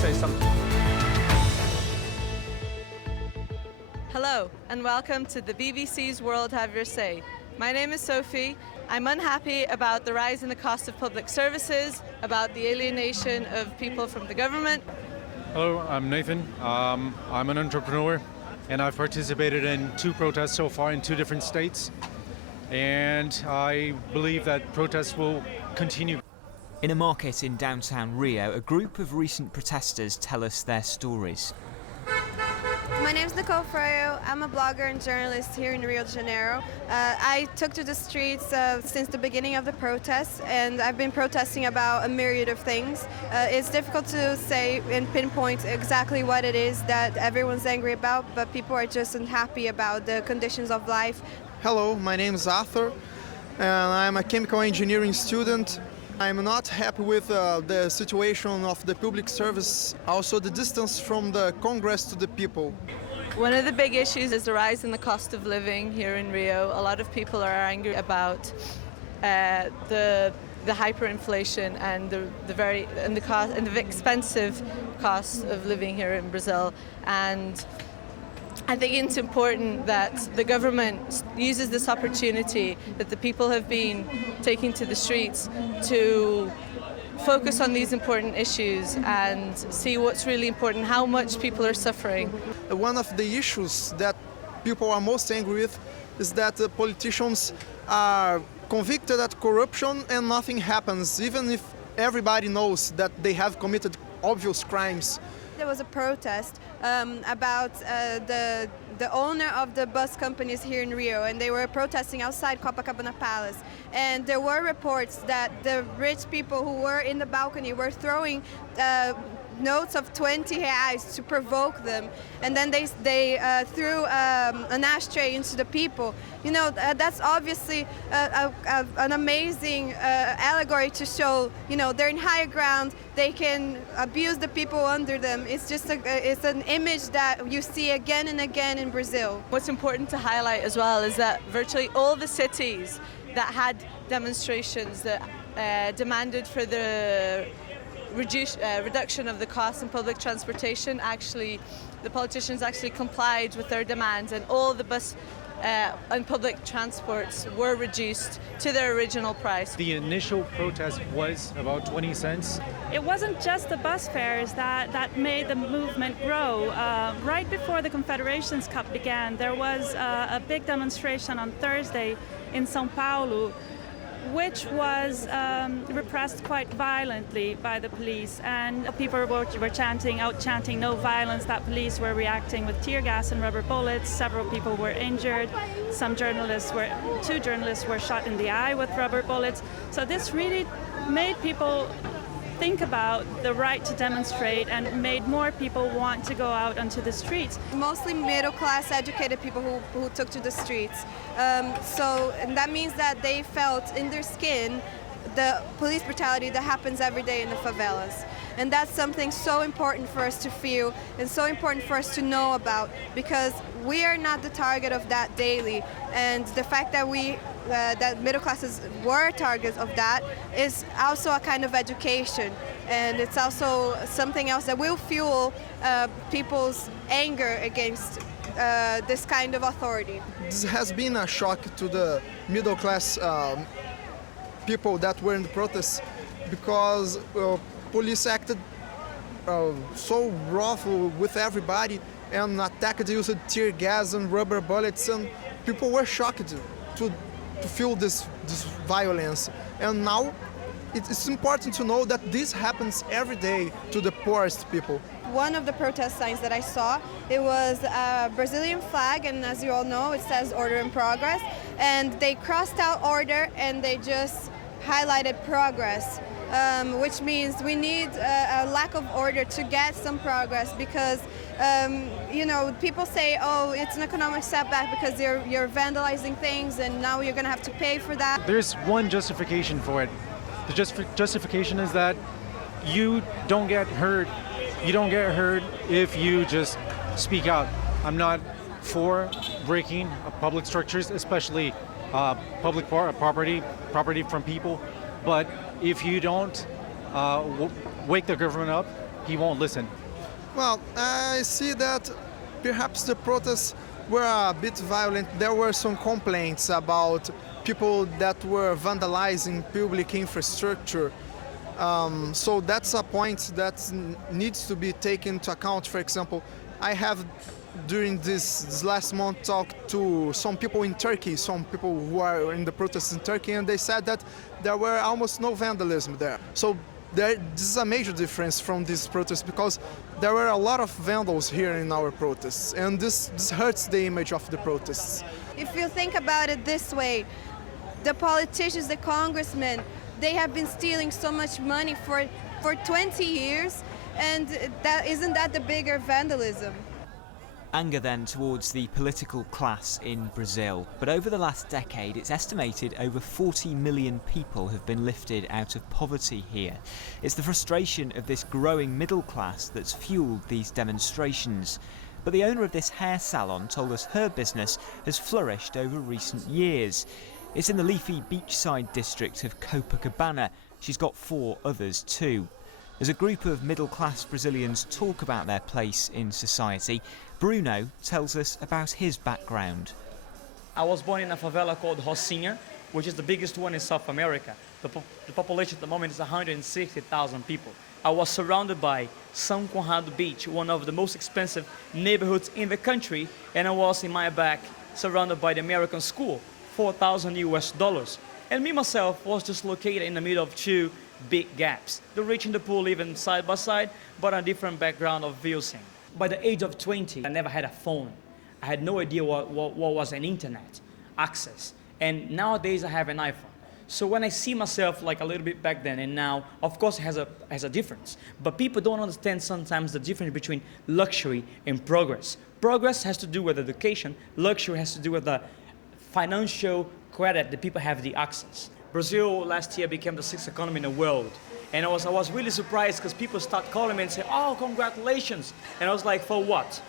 say something. Hello and welcome to the BBC's World Have Your Say. My name is Sophie. I'm unhappy about the rise in the cost of public services, about the alienation of people from the government. Hello, I'm Nathan. I'm an entrepreneur and I've participated in 2 protests so far in 2 different states. And I believe that protests will continue. In a market in downtown Rio, a group of recent protesters tell us their stories. My name is Nicole Freio. I'm a blogger and journalist here in Rio de Janeiro. I took to the streets since the beginning of the protests, and I've been protesting about a myriad of things. It's difficult to say and pinpoint exactly what it is that everyone's angry about, but people are just unhappy about the conditions of life. Hello, my name is Arthur, and I'm a chemical engineering student. I'm not happy with the situation of the public service, also the distance from the Congress to the people. One of the big issues is the rise in the cost of living here in Rio. A lot of people are angry about the hyperinflation and the expensive cost of living here in Brazil. And I think it's important that the government uses this opportunity that the people have been taking to the streets to focus on these important issues and see what's really important, how much people are suffering. One of the issues that people are most angry with is that the politicians are convicted of corruption and nothing happens, even if everybody knows that they have committed obvious crimes. There was a protest about the owner of the bus companies here in Rio, and they were protesting outside Copacabana Palace. And there were reports that the rich people who were in the balcony were throwing notes of 20 reais to provoke them, and then they threw an ashtray into the people. You know, that's obviously an amazing allegory to show, you know, they're in higher ground, they can abuse the people under them. It's just it's an image that you see again and again in Brazil. What's important to highlight as well is that virtually all the cities that had demonstrations that demanded for the reduction of the cost in public transportation, the politicians actually complied with their demands, and all the bus and public transports were reduced to their original price. The initial protest was about 20 cents. It wasn't just the bus fares that made the movement grow. Right before the Confederations Cup began, there was a big demonstration on Thursday in São Paulo, which was repressed quite violently by the police, and people were chanting no violence. That police were reacting with tear gas and rubber bullets. Several people were injured. 2 journalists were shot in the eye with rubber bullets. So this really made people think about the right to demonstrate and made more people want to go out onto the streets. Mostly middle-class educated people who took to the streets. And that means that they felt in their skin the police brutality that happens every day in the favelas. And that's something so important for us to feel and so important for us to know about, because we are not the target of that daily. And the fact that that middle classes were targets of that is also a kind of education, and it's also something else that will fuel people's anger against this kind of authority. This has been a shock to the middle class people that were in the protests, because police acted so rough with everybody and attacked, used tear gas and rubber bullets, and people were shocked to feel this violence. And now it's important to know that this happens every day to the poorest people. One of the protest signs that I saw, it was a Brazilian flag, and as you all know, it says order in progress, and they crossed out order and they just highlighted progress, which means we need a lack of order to get some progress, because you know, people say, oh, it's an economic setback because you're vandalizing things and now you're going to have to pay for that. There's one justification for it. The justification is that you don't get hurt. You don't get hurt if you just speak out. I'm not for breaking public structures, especially public property from people. But if you don't wake the government up, he won't listen. Well, I see that perhaps the protests were a bit violent. There were some complaints about people that were vandalizing public infrastructure. So that's a point that needs to be taken into account. For example, I have during this last month talked to some people in Turkey, some people who are in the protests in Turkey, and they said that there were almost no vandalism there. So this is a major difference from these protests because there were a lot of vandals here in our protests, and this hurts the image of the protests. If you think about it this way, the politicians, the congressmen, they have been stealing so much money for 20 years, and isn't that the bigger vandalism? Anger then towards the political class in Brazil. But over the last decade, it's estimated over 40 million people have been lifted out of poverty here. It's the frustration of this growing middle class that's fueled these demonstrations. But the owner of this hair salon told us her business has flourished over recent years. It's in the leafy beachside district of Copacabana. She's got 4 others too. As a group of middle-class Brazilians talk about their place in society, Bruno tells us about his background. I was born in a favela called Rocinha, which is the biggest one in South America. The population at the moment is 160,000 people. I was surrounded by São Conrado Beach, one of the most expensive neighborhoods in the country, and I was in my back surrounded by the American school, $4,000 US. And me myself was just located in the middle of 2 big gaps. The rich and the poor living side by side, but a different background of views. By the age of 20, I never had a phone. I had no idea what was an internet access. And nowadays I have an iPhone. So when I see myself like a little bit back then and now, of course it has a difference. But people don't understand sometimes the difference between luxury and progress. Progress has to do with education. Luxury has to do with the financial credit that people have the access. Brazil last year became the 6th economy in the world. And I was really surprised because people start calling me and say, oh, congratulations. And I was like, for what?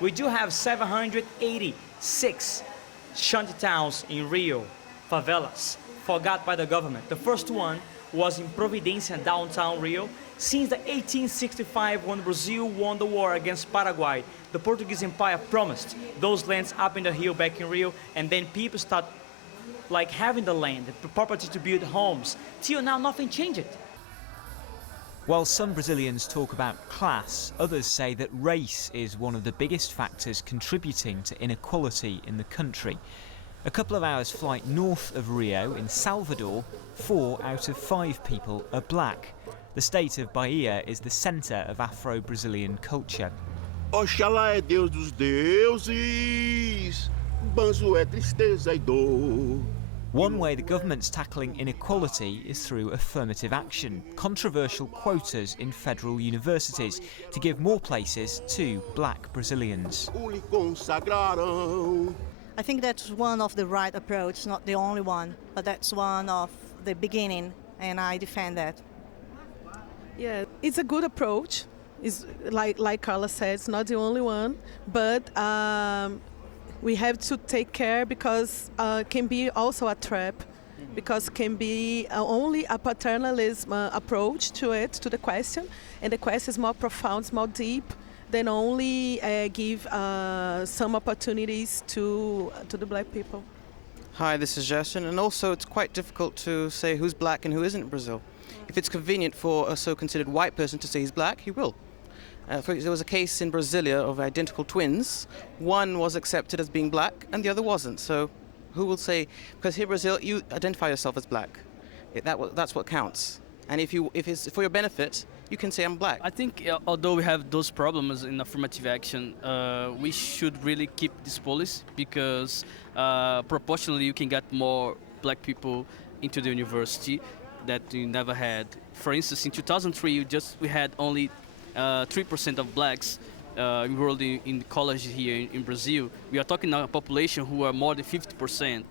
We do have 786 shanty towns in Rio, favelas, forgot by the government. The first one was in Providência, downtown Rio. Since the 1865, when Brazil won the war against Paraguay, the Portuguese Empire promised those lands up in the hill back in Rio, and then people start like having the land, the property to build homes. Till now, nothing changed. While some Brazilians talk about class, others say that race is one of the biggest factors contributing to inequality in the country. A couple of hours flight north of Rio, in Salvador, 4 out of 5 people are black. The state of Bahia is the centre of Afro-Brazilian culture. Oxalá é Deus dos deuses, Banzo é tristeza e dor. One way the government's tackling inequality is through affirmative action, controversial quotas in federal universities to give more places to black Brazilians. I think that's one of the right approach, not the only one, but that's one of the beginning, and I defend that. Yeah, it's a good approach. It's like Carla said, it's not the only one, but we have to take care because can be also a trap, because can be only a paternalism approach to it, to the question, and the question is more profound, more deep than only give some opportunities to the black people. Hi, this is Justin, and also it's quite difficult to say who's black and who isn't in Brazil. If it's convenient for a so-considered white person to say he's black, he will. There was a case in Brasilia of identical twins. One was accepted as being black and the other wasn't. So who will say, because here in Brazil, you identify yourself as black. That's what counts. And if it's for your benefit, you can say I'm black. I think although we have those problems in affirmative action, we should really keep this policy because proportionally you can get more black people into the university that we never had. For instance, in 2003, we had only 3% of blacks enrolled in college here in Brazil. We are talking about a population who are more than 50%.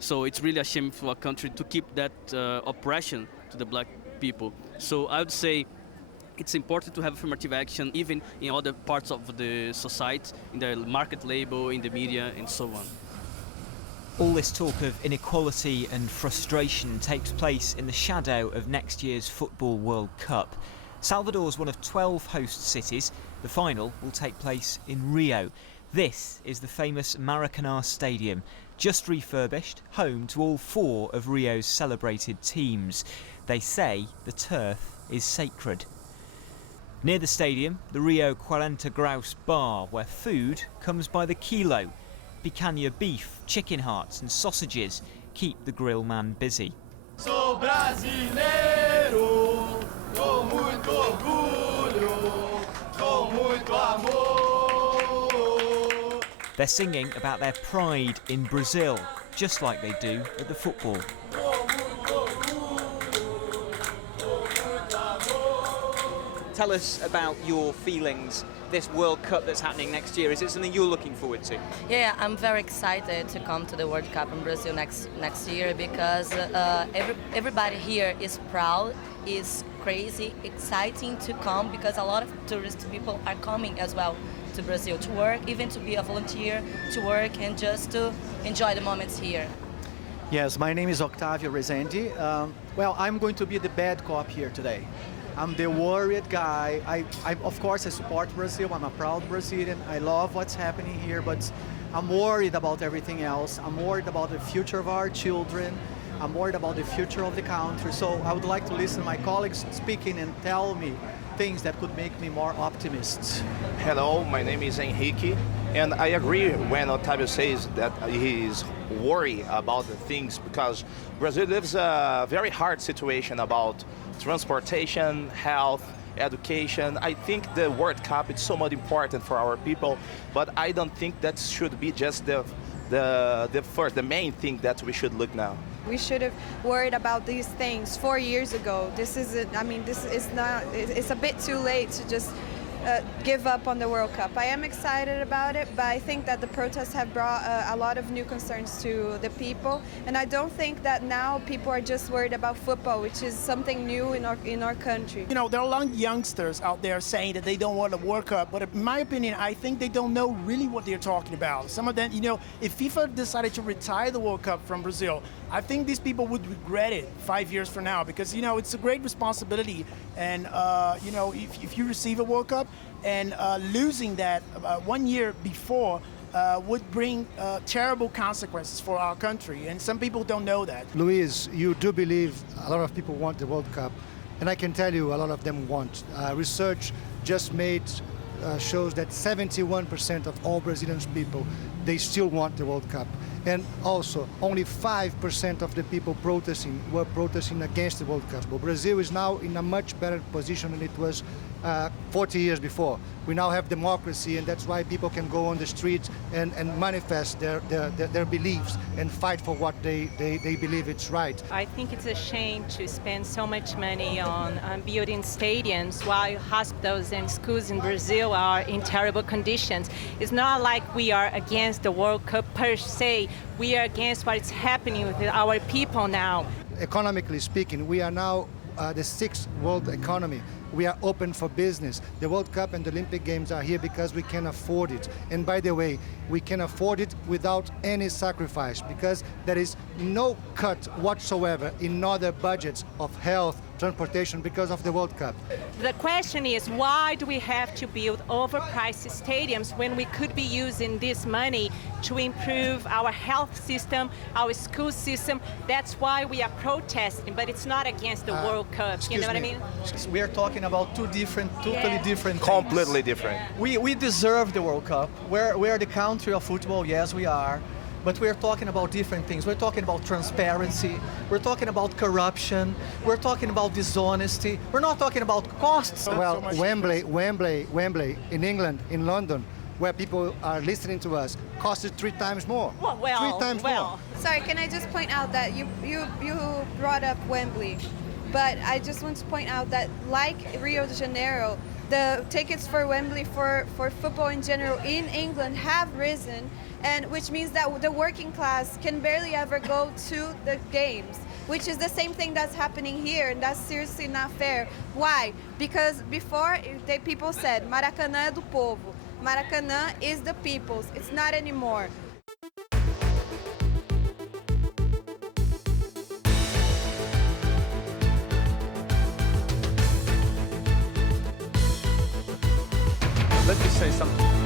So it's really a shame for a country to keep that oppression to the black people. So I would say it's important to have affirmative action even in other parts of the society, in the market label, in the media, and so on. All this talk of inequality and frustration takes place in the shadow of next year's Football World Cup. Salvador is one of 12 host cities. The final will take place in Rio. This is the famous Maracanã Stadium, just refurbished, home to all 4 of Rio's celebrated teams. They say the turf is sacred. Near the stadium, the Rio 40 Graus bar, where food comes by the kilo. Picanha beef, chicken hearts and sausages keep the grill man busy. Sou brasileiro, com muito orgulho, com muito amor. They're singing about their pride in Brazil, just like they do at the football. Tell us about your feelings. This World Cup that's happening next year, is it something you're looking forward to? Yeah, I'm very excited to come to the World Cup in Brazil next year because everybody here is proud, is crazy, exciting to come because a lot of tourist people are coming as well to Brazil to work, even to be a volunteer, to work and just to enjoy the moments here. Yes, my name is Octavio Rezende. Well, I'm going to be the bad cop here today. I'm the worried guy. Of course, I support Brazil. I'm a proud Brazilian. I love what's happening here, but I'm worried about everything else. I'm worried about the future of our children. I'm worried about the future of the country. So I would like to listen to my colleagues speaking and tell me things that could make me more optimist. Hello, my name is Henrique, and I agree when Octavio says that he is worried about the things because Brazil lives a very hard situation about transportation, health, education. I think the World Cup is so much important for our people, but I don't think that should be just the main thing that we should look now. We should have worried about these things 4 years ago. This is not, it's a bit too late to just give up on the World Cup. I am excited about it, but I think that the protests have brought a lot of new concerns to the people, and I don't think that now people are just worried about football, which is something new in our country. You know, there are a lot of youngsters out there saying that they don't want a World Cup, but in my opinion, I think they don't know really what they're talking about. Some of them, you know, if FIFA decided to retire the World Cup from Brazil, I think these people would regret it 5 years from now because, you know, it's a great responsibility. And, you know, if you receive a World Cup and losing that 1 year before would bring terrible consequences for our country. And some people don't know that. Luis, you do believe a lot of people want the World Cup. And I can tell you a lot of them want. Research just made shows that 71% of all Brazilian people, they still want the World Cup. And also, only 5% of the people protesting were protesting against the World Cup. But Brazil is now in a much better position than it was 40 years before. We now have democracy, and that's why people can go on the streets and manifest their beliefs and fight for what they believe it's right. I think it's a shame to spend so much money on building stadiums while hospitals and schools in Brazil are in terrible conditions. It's not like we are against the World Cup per se. We are against what is happening with our people now. Economically speaking, we are now the 6th world economy. We are open for business. The World Cup and the Olympic Games are here because we can afford it. And by the way, we can afford it without any sacrifice because there is no cut whatsoever in other budgets of health, transportation because of the World Cup. The question is, why do we have to build overpriced stadiums when we could be using this money to improve our health system, our school system? That's why we are protesting, but it's not against the World Cup. You know what I mean? We are talking about totally different things. Completely different. We deserve the World Cup. We're the country of football, yes we are. But we're talking about different things. We're talking about transparency. We're talking about corruption. We're talking about dishonesty. We're not talking about costs. Well, Wembley in England, in London, where people are listening to us, costed 3 times more. Well, 3 times more. Sorry, can I just point out that you brought up Wembley, but I just want to point out that like Rio de Janeiro, the tickets for Wembley for football in general in England have risen, and which means that the working class can barely ever go to the games, which is the same thing that's happening here, and that's seriously not fair. Why? Because before, people said, Maracanã é do povo. Maracanã is the people's. It's not anymore. let me say something.